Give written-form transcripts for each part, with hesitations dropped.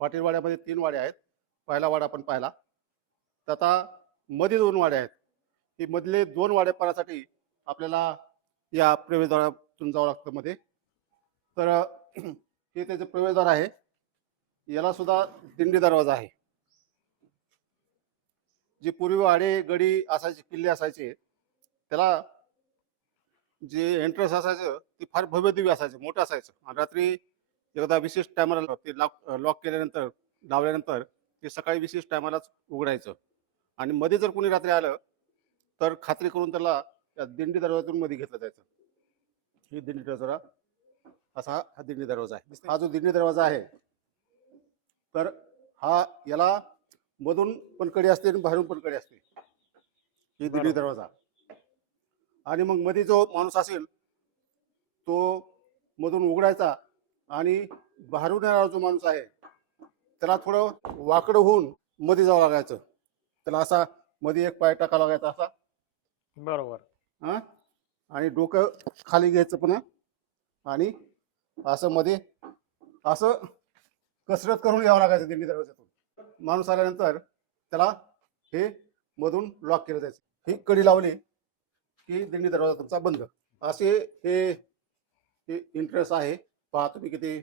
पाटील वाड्यामध्ये 3 वाड्या आहेत. पहिला वाडा आपण पाहिला. तर आता मध्ये 2 वाड्या आहेत. ही मधले 2 वाडे पाहण्यासाठी आपल्याला या प्रवेशद्वारातून जावं लागतं मध्ये. तर हे त्याचे प्रवेशद्वार आहे. याला सुद्धा दिंडी दरवाजा आहे. जे पूर्वी वाडे गडी असायचे, किल्ले असायचे, त्याला जे एंट्रन्स असायचं ते फार भव्य दिव्य असायचं, मोठं असायचं. आणि रात्री एकदा विशेष टायमाला ते लॉक केल्यानंतर, लावल्यानंतर ते सकाळी विशेष टायमालाच उघडायचं. आणि मध्ये जर कोणी रात्री आलं तर खात्री करून त्याला त्या दिंडी दरवाजातून मध्ये घेतलं जायचं. ही दिंडी दरवाजा, असा हा दिंडी दरवाजा आहे. हा जो दिंडी दरवाजा आहे, तर हा याला मधून पण कडी असते आणि बाहेरून पण कडी असते, ही दिंडी दरवाजा. आणि मग मध्ये जो माणूस असेल तो मधून उघडायचा आणि बाहेरून येणारा जो माणूस आहे त्याला थोडं वाकडं होऊन मध्ये जावं लागायचं. त्याला असा मध्ये एक पाय टाका लागायचा असा. बरोबर. हा, आणि डोकं खाली घ्यायचं पुन्हा आणि असं मध्ये असं कसरत करून यावं लागायचं दिंडी दरवाजातून. माणूस आल्यानंतर त्याला हे मधून लॉक केलं जायचं. ही कडी लावली की दिंडी दरवाजा तुमचा बंद. असे हे इंटरेस्ट आहे. पहा तुम्ही किती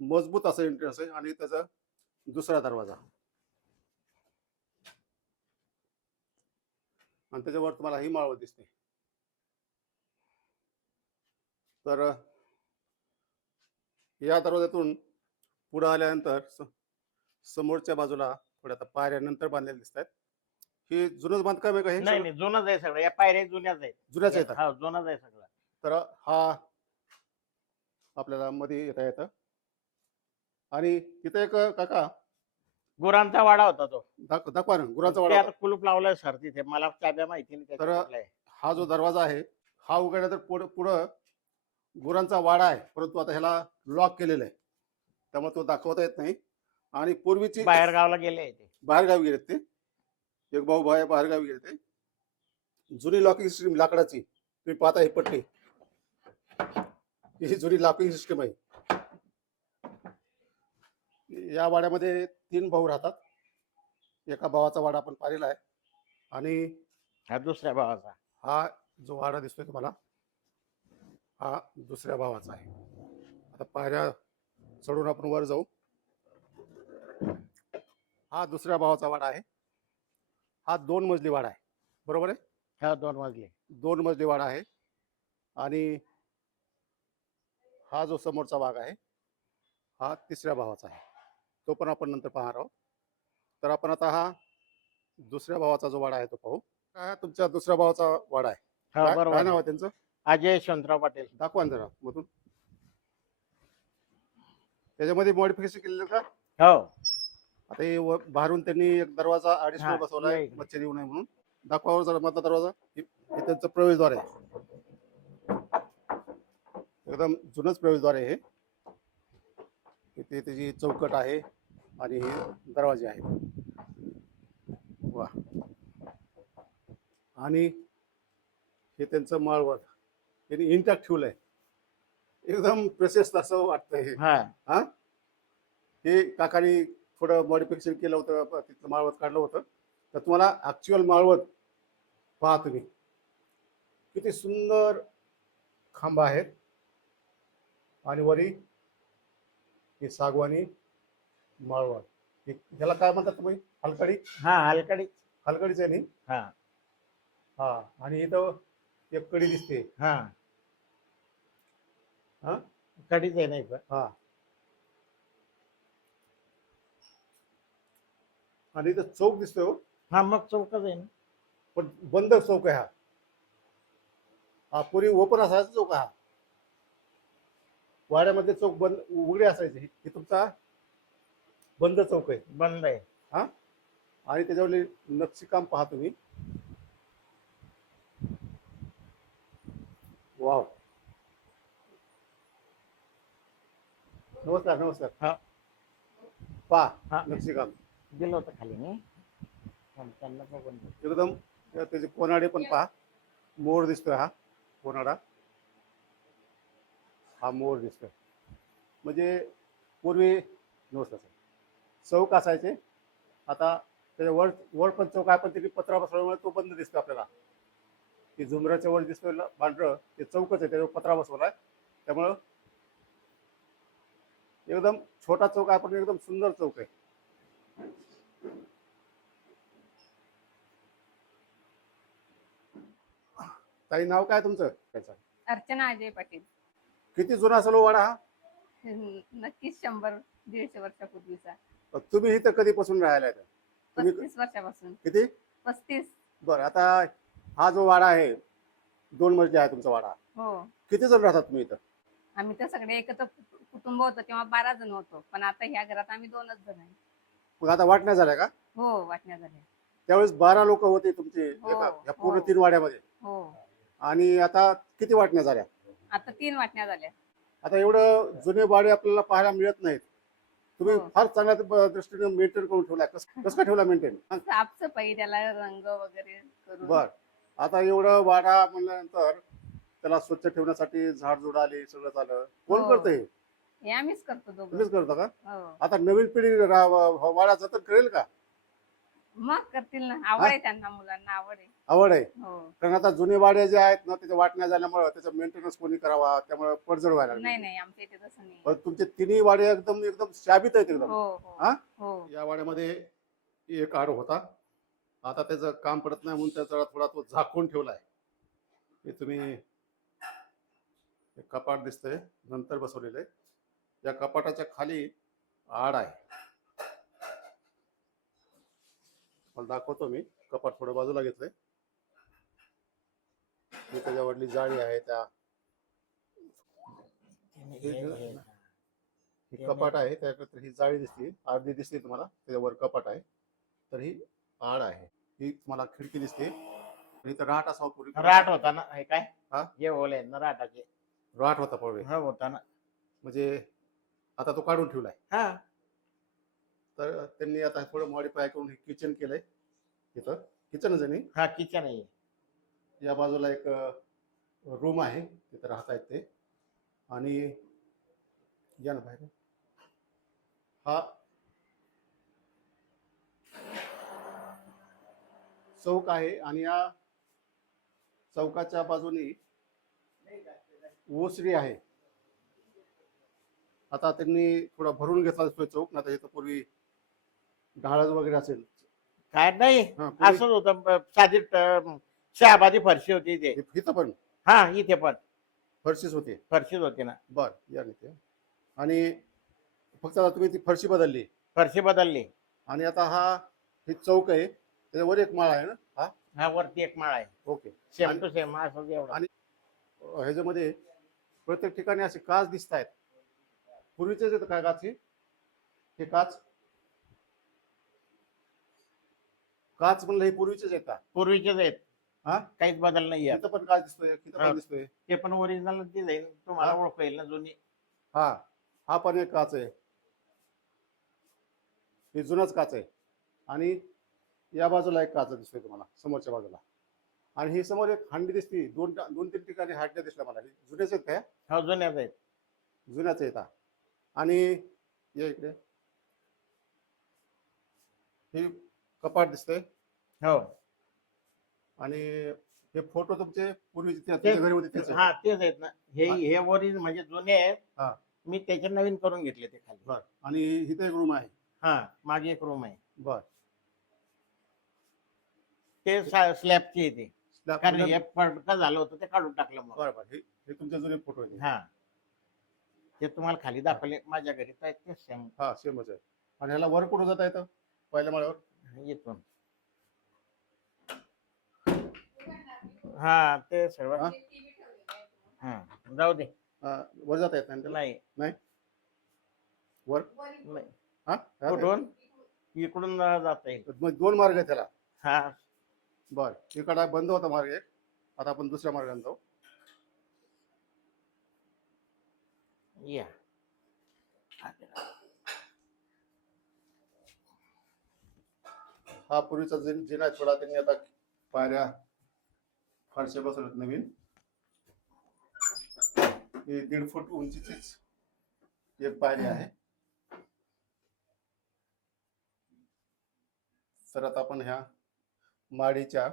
मजबूत असं इंटरेस्ट आहे. आणि त्याचा दुसरा दरवाजा, आणि त्याच्यावर तुम्हाला ही माळवत दिसते. तर या दरवाजातून पुढे आल्यानंतर समोरच्या बाजूला थोड्या आता पायऱ्या नंतर बांधलेल्या दिसत आहेत. हे जुनंच बांधकाम आहे का? हे नाही, जुनंच आहे सगळं. या पायऱ्या जुन्याच आहेत. जुन्याच आहेत. हा, जुनाच आहे सगळं. तर हा आपल्याला मध्ये येता येतं. आणि तिथे एक काका गुरांचा वाडा होता तो. दाखवा ना, गुरांचा ते वाडा. आता कुलूप लावलाय सर तिथे, मला चाब्या माहिती नाही. तर हा जो दरवाजा आहे हा उघडला तर पुढं गुरांचा वाडा आहे, परंतु आता ह्याला लॉक केलेलं आहे, त्यामुळे तो दाखवता येत नाही. आणि पूर्वीची बाहेर गावाला गेले ते, बाहेर गावी गेलेत ते, एक भाऊ बाहेर गावी गेले ते. जुनी लॉकिंग सिस्टीम लाकडाची तुम्ही पाहता, ही पट्टी, ही जुनी लॉकिंग सिस्टीम आहे. या वाड्यामध्ये 3 भाऊ राहतात. एका भावाचा वाडा आपण पाहिलेला आहे. आणि हा दुसऱ्या भावाचा. हा जो वाडा दिसतोय तुम्हाला हा दुसऱ्या भावाचा आहे. आता पायऱ्या चढून आपण वर जाऊ. हा दुसऱ्या भावाचा वाडा आहे. हा 2 मजली वाडा आहे, बरोबर आहे? हा 2 मजली, 2 मजली वाडा आहे. आणि हा जो समोरचा भाग आहे हा तिसऱ्या भावाचा आहे, तो पण आपण नंतर पाहणार आहोत. तर आपण आता हा दुसऱ्या भावाचा जो वाडा आहे तो पाहू. काय तुमच्या दुसऱ्या भावाचा वाडा आहे? काय नाव आहे त्यांचं? अजय यशवंतराव पाटील. दाखवा ना जरा मधून. त्याच्यामध्ये मॉडिफिकेशन केलेलं का? हो. आता हे बाहेरून त्यांनी एक दरवाजा ॲडिशनल बसवलाय, मच्छर येऊ नये म्हणून. दाखवावर जरा मधला दरवाजा. हे त्यांचं प्रवेशद्वार आहे, एकदम जुनंच प्रवेशद्वार आहे हे. इथे त्याची चौकट आहे आणि हे दरवाजे आहेत. वा. आणि हे त्यांचं माळवत त्यांनी इंटॅक्ट ठेवलंय, एकदम प्रशस्त असं वाटतंय हे. हा, हे काकानी थोडं मॉडिफिकेशन केलं होतं, तिथलं माळवत काढलं होतं. तर तुम्हाला ऍक्च्युअल माळवत पहा तुम्ही, किती सुंदर खांब आहेत. आणि वरी ही सागवानी माळवत. ह्याला काय म्हणतात तुम्ही? हलकडी. हा, हलकडी. हलकडीच आहे नी. हा हा. आणि इथं एक कडी दिसते. हा हा, कडीच आहे नाही पण. हा. आणि इथं चौक दिसतोय हो. हा, मग चौकच आहे ना, पण बंद चौक आहे हा. हा पूर्वी ओपन असायचा चौक हा. वाड्यामध्ये चौक बंद उघडे असायचे. हे तुमचा बंद चौक आहे. बंद आहे. हा. आणि त्याच्यावरले नक्षीकाम पहा तुम्ही. वाव. नमस्कार नमस्कार. हा, पहा नक्षीकाम दिलं होतं खाली मी त्यांना बघून. एकदम. त्याचे कोनाडे पण पहा. मोर दिसतोय हा कोनाडा. हा मोर दिसतोय. म्हणजे पूर्वी नमस्कार चौक असायचे. आता त्याच्या वर पण चौक आहे, पण तिथे पत्रा बसवल्यामुळे तो बंद दिसतो आपल्याला. ते झुंबराच्या वर दिसतोय पांढरं ते चौकच आहे, त्याच्यावर पत्रा बसवलाय. त्यामुळं एकदम छोटा चौक आहे, पण एकदम सुंदर चौक आहे. ताई, नाव काय तुमचं? त्याचं अर्चना अजय पाटील. किती जुना असेल हो वाडा हा? नक्कीच 100-150 वर्षापूर्वीचा. तुम्ही इथं कधीपासून राहायला आहे? तुम्ही 35 वर्षापासून. किती? 35. बरं, आता हा जो वाडा आहे 2 मजली आहे तुमचा वाडा. हो. किती जण राहतात तुम्ही इथं? आम्ही तर सगळे एकत्र कुटुंब होतो तेव्हा 12 जण होतो, पण आता ह्या घरात आम्ही 2च जण आहे. मग आता वाटण्या झाल्या का? हो, वाटण्या झाल्या. त्यावेळेस 12 लोक होते तुमचे हो, या पूर्ण हो. 3 वाड्यामध्ये. हो. आणि आता किती वाटण्या झाल्या? आता 3 वाटण्या झाल्या. आता एवढं जुने वाडे आपल्याला पाहायला मिळत नाहीत. तुम्ही हो. फार चांगल्या दृष्टीने मेंटेन करून ठेवलाय. कसं काय ठेवला मेंटेन? साफसफाई, त्याला रंग वगैरे करून. बर, आता एवढं वाडा म्हणल्यानंतर त्याला स्वच्छ ठेवण्यासाठी झाडझुड आली, सगळं झालं. कोण हो. करतंय? हे आम्हीच करतो दोघं. तुम्हीच करता का? हो. आता नवीन पिढी वाडा जतन करेल का? मग करतील ना, आवड आहे त्यांना, मुलांना आवड आहे. आवड आहे. हो. कारण आता जुने वाडे जे आहेत ना, त्याच्या वाटण्या झाल्यामुळे त्याचा मेंटेनन्स कोणी करावा, त्यामुळे पडझड व्हायला लागली. नाही आमच्या इथे तसं नाही. पण तुमचे तिन्ही वाडे एकदम एकदम शाबीत आहेत एकदम. हो हो. हा? हो. या वाड्यामध्ये एक आड होता, आता त्याचं काम पडत नाही म्हणून त्याचा थोडा तो झाकून ठेवलाय. हे तुम्ही एक कपाट दिसतंय, नंतर बसवलेलं आहे. या कपाटाच्या खाली आड आहे. मला दाखवतो मी. कपाट थोडं बाजूला घेतलंय. ही त्याच्यावरली जाळी आहे. त्या ही कपाट आहे, त्याकडे ही जाळी दिसते, अर्धी दिसते तुम्हाला. त्याच्यावर कपाट आहे, तर ही आड आहे. ही तुम्हाला खिडकी दिसते. इथं राट असावं पूर्वी. राट होता ना, हे काय हा? हे ओले ना राटाचे. राट होता पूर्वी. हा होता ना. म्हणजे आता तो काढून ठेवलाय. हा. तर त्यांनी आता थोडं मॉडिफाय करून किचन केलंय. इथं किचनच आहे. हा किचन आहे. या बाजूला एक रूम आहे, तिथं राहता येत ते. आणि या ना बाहेर. हा चौक आहे, आणि या चौकाच्या बाजूनी ओसरी आहे. आता त्यांनी थोडा भरून घेतला दिसतोय चौक. ना इथं पूर्वी ढाळच वगैरे असेल. काय नाही, हा, पूर्वी- असंच होतं. साधी शहाबादी फरशी होती इथे. इथं पण हा, इथे पण फरशीच होती. फरशीच होती ना. बर, या नाही. आणि फक्त आता तुम्ही ती फरशी बदलली, फरशी बदलली. आणि आता ही चौक आहे, त्याच्यावर एक माळ आहे ना. हा, हा, वरती एक माळ आहे. ओके. सेम टू सेम असं एवढं. आणि ह्याच्यामध्ये प्रत्येक ठिकाणी असे काच दिसत आहेत. पूर्वीचेच आहेत काय काच? हे काच काच म्हणलं हे पूर्वीचेच आहेत का? पूर्वीचेच आहेत. हा, काहीच बदल नाही आहे. इथं पण काच दिसतोय, तिथं हा. पण दिसतोय. ते पण ओरिजिनल दिलंय, तुम्हाला हा. ओळखू येईल ना जुनी. हा, हा पण एक काच आहे. हे जुनाच काच आहे. आणि या बाजूला एक काच दिसतोय तुम्हाला, समोरच्या बाजूला. आणि ही समोर एक हांडी दिसते. दोन तीन ठिकाणी हांड्या दिसल्या मला. हे जुनेच आहेत काय? हा, जुन्याच आहेत. जुन्याच आहेत. आणि या इकडे हे कपाट दिसतंय. हो. आणि हे फोटो तुमचे पूर्वीचे ते- तुमच्या घरी होते तेच हा, आहेत? तेच आहेत ना. हे ओरिजिनल म्हणजे जुने आहेत. हा. मी त्याचे नवीन करून घेतले ते खाली. बर. आणि इथे एक रूम आहे. हा, मागे एक रूम आहे. बर. ते स्लॅबची आहे ते. स्लॅब कारण हे फडका झालं होतं, ते काढून टाकलं मग. बरोबर. हे तुमचे जुने फोटो आहेत. हा, ते तुम्हाला खाली दाखवले माझ्या घरी, तर ते सेम हा, सेमच आहे. आणि ह्याला वर कुठं जाता येतं? पहिल्या माळ्यावर? येतो. हा, ते सर्व. हा? हा, जाऊ दे. वर जाता येत नाही? नाही वर? नाही. हा, कुठून? इकडून जाता येईल. मग 2 मार्ग आहेत त्याला. हा. बर. इकडा बंद होता मार्ग एक. आता आपण दुसऱ्या मार्गाने जाऊ. या. हा पूर्वीचा जिना आहे थोडा. त्यांनी आता पायऱ्या फारशा बसवल्यात नवीन. ही 1.5 फूट उंचीचीच एक पायरी आहे. तर आता आपण ह्या माडीच्या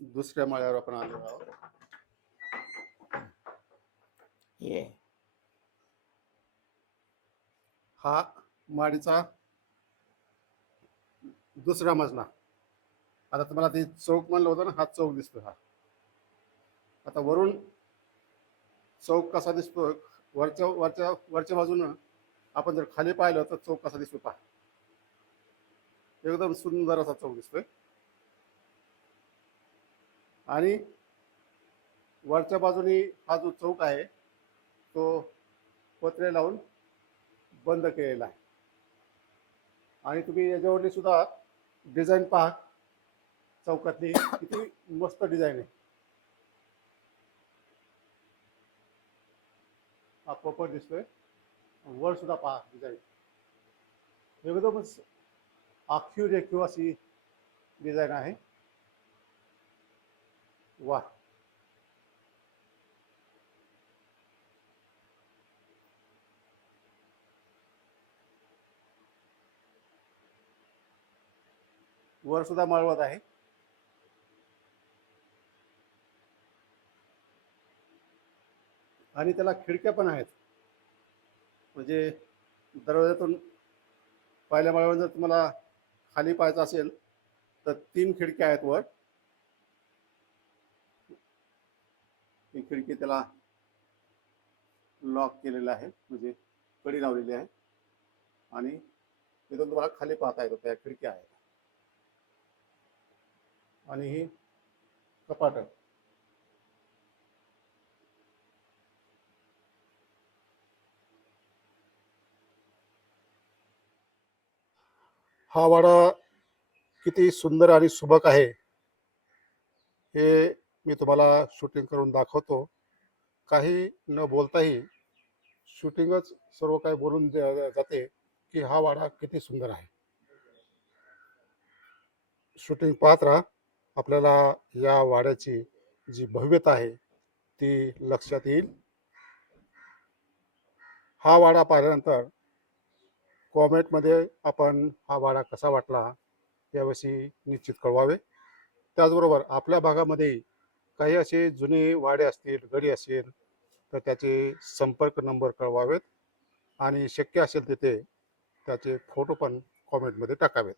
दुसऱ्या माळ्यावर आपण आलो आहोत. हे हा माडीचा दुसरा मजला. आता तुम्हाला ते चौक म्हणलं होतं ना, हा चौक दिसतो. हा आता वरून चौक कसा दिसतो, वरच्या वरच्या वरच्या बाजूनं आपण जर खाली पाहिलं तर चौक कसा दिसतो पहा. एकदम सुंदर असा चौक दिसतोय. आणि वरच्या बाजूनी हा जो चौक आहे तो पत्रे लावून बंद केलेला आहे. आणि तुम्ही याच्यावरली सुद्धा डिझाईन पहा, चौकातली किती मस्त डिझाईन आहे. हा पोपट दिसतोय. वर सुद्धा पहा डिझाईन, एकदमच आखीव रेखीव अशी डिझाईन आहे. वा, वर सुद्धा माळवत आहे. आणि त्याला खिडक्या पण आहेत. म्हणजे दरवाजातून पहिल्या माळ्यावर जर तुम्हाला खाली पाहायचं असेल तर 3 खिडक्या आहेत वर. ही खिडकी त्याला लॉक केलेलं आहे, म्हणजे कडी लावलेली आहे. आणि तिथून तुम्हाला खाली पाहता येतो, त्या खिडक्या आहेत. आणि ही कपाट. हा वाडा किती सुंदर आणि सुबक आहे हे मी तुम्हाला शूटिंग करून दाखवतो. काही न बोलताही शूटिंगच सर्व काही बोलून जाते की हा वाडा किती सुंदर आहे. शूटिंग पाहत राहा, आपल्याला या वाड्याची जी भव्यता आहे ती लक्षात येईल. हा वाडा पाहिल्यानंतर कॉमेंटमध्ये आपण हा वाडा कसा वाटला याविषयी निश्चित कळवावे. त्याचबरोबर आपल्या भागामध्ये काही असे जुने वाडे असतील, गडी असतील तर त्याचे संपर्क नंबर कळवावेत. आणि शक्य असेल तिथे त्याचे फोटो पण कॉमेंटमध्ये टाकावेत.